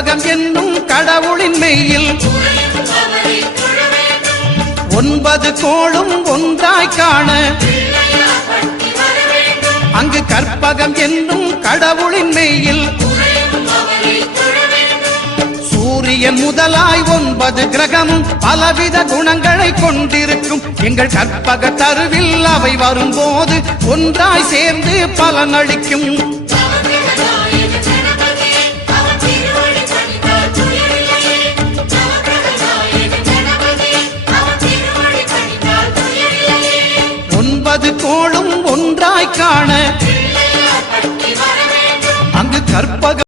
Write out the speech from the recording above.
கற்பகம் என்னும் கடவுளின் மெய்யில் 9 கோளும் ஒன்றாய் காண அங்கு கற்பகம் என்னும் கடவுளின் மெய்யில் சூரியன் முதலாய் 9 கிரகமும் பலவித குணங்களை கொண்டிருக்கும் எங்கள் கற்பக தருவில் அவை வரும்போது ஒன்றாய் சேர்ந்து பலனளிக்கும்